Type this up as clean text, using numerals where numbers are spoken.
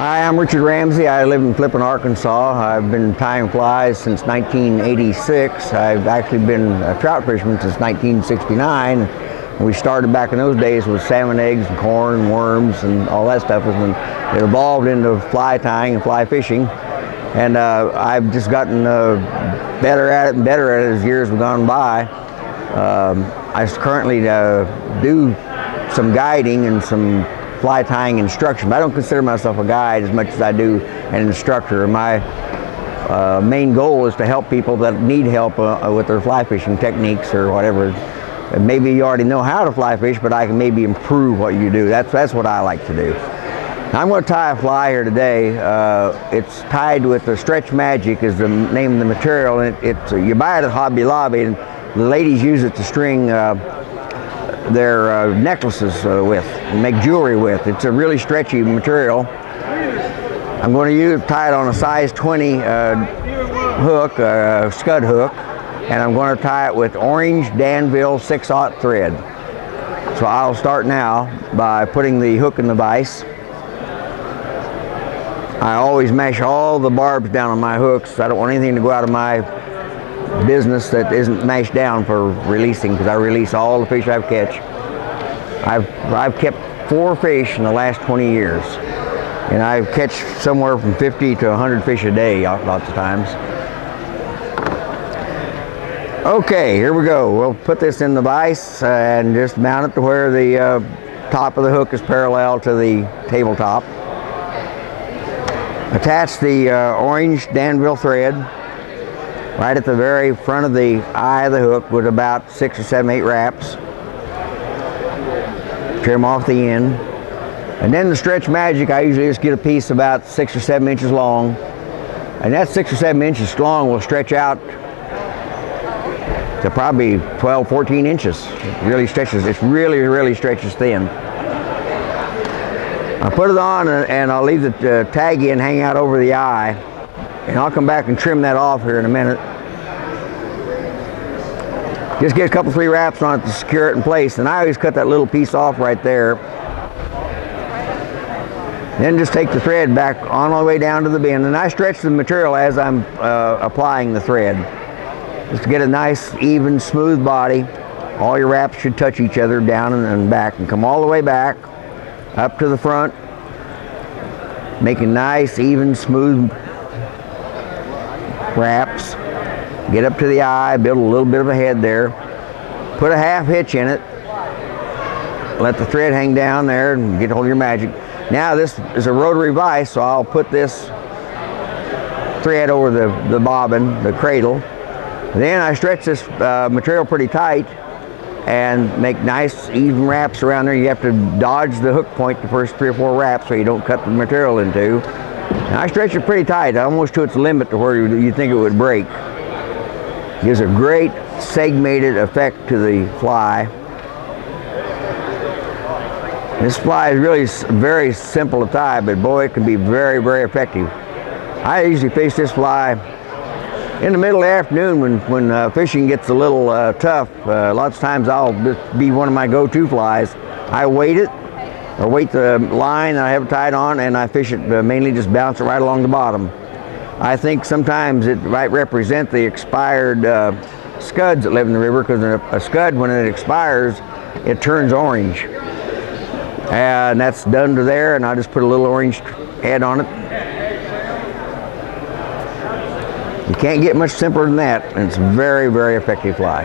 Hi, I'm Richard Ramsay. I live in Flippin, Arkansas. I've been tying flies since 1986. I've actually been a trout fisherman since 1969. We started back in those days with salmon eggs and corn and worms and all that stuff. And it evolved into fly tying and fly fishing. And I've just gotten better at it and better at it as years have gone by. I currently do some guiding and some fly tying instruction, but I don't consider myself a guide as much as I do an instructor. My main goal is to help people that need help with their fly fishing techniques or whatever. Maybe you already know how to fly fish, but I can maybe improve what you do. That's what I like to do. Now, I'm going to tie a fly here today. It's tied with the Stretch Magic is the name of the material. And you buy it at Hobby Lobby, and the ladies use it to string their necklaces with and make jewelry with. It's a really stretchy material. I'm going to tie it on a size 20 hook, scud hook, and I'm going to tie it with orange Danville 6/0 thread. So I'll start now by putting the hook in the vise. I always mash all the barbs down on my hooks. I don't want anything to go out of my business that isn't mashed down for releasing, because I release all the fish I've catch. I've kept 4 fish in the last 20 years, and I catch somewhere from 50 to 100 fish a day lots of times. Okay, here we go. We'll put this in the vise and just mount it to where the top of the hook is parallel to the tabletop. Attach the orange Danville thread right at the very front of the eye of the hook with about 6 or 7, 8 wraps. Trim off the end. And then the Stretch Magic, I usually just get a piece about 6 or 7 inches long. And that 6 or 7 inches long will stretch out to probably 12, 14 inches. It really stretches, it really stretches thin. I'll put it on and I'll leave the tag in, hang out over the eye. And I'll come back and trim that off here in a minute. Just get a couple, 3 wraps on it to secure it in place. And I always cut that little piece off right there. Then just take the thread back on all the way down to the bend. And I stretch the material as I'm applying the thread. Just to get a nice, even, smooth body. All your wraps should touch each other down and back. And come all the way back, up to the front. Making nice, even, smooth wraps. Get up to the eye, build a little bit of a head there. Put a half hitch in it. Let the thread hang down there and get hold of your magic. Now this is a rotary vise, so I'll put this thread over the bobbin, the cradle. Then I stretch this material pretty tight and make nice, even wraps around there. You have to dodge the hook point the first 3 or 4 wraps so you don't cut the material in two. Now I stretch it pretty tight, almost to its limit to where you think it would break. Gives a great segmented effect to the fly. This fly is really very simple to tie, but boy, it can be very effective. I usually fish this fly in the middle of the afternoon when fishing gets a little tough. Lots of times I'll just be one of my go-to flies. I weight it, or weight the line I have it tied on, and I fish it mainly just bounce it right along the bottom. I think sometimes it might represent the expired scuds that live in the river, because a scud, when it expires, it turns orange. And that's done to there, and I just put a little orange head on it. You can't get much simpler than that, and it's a very effective fly.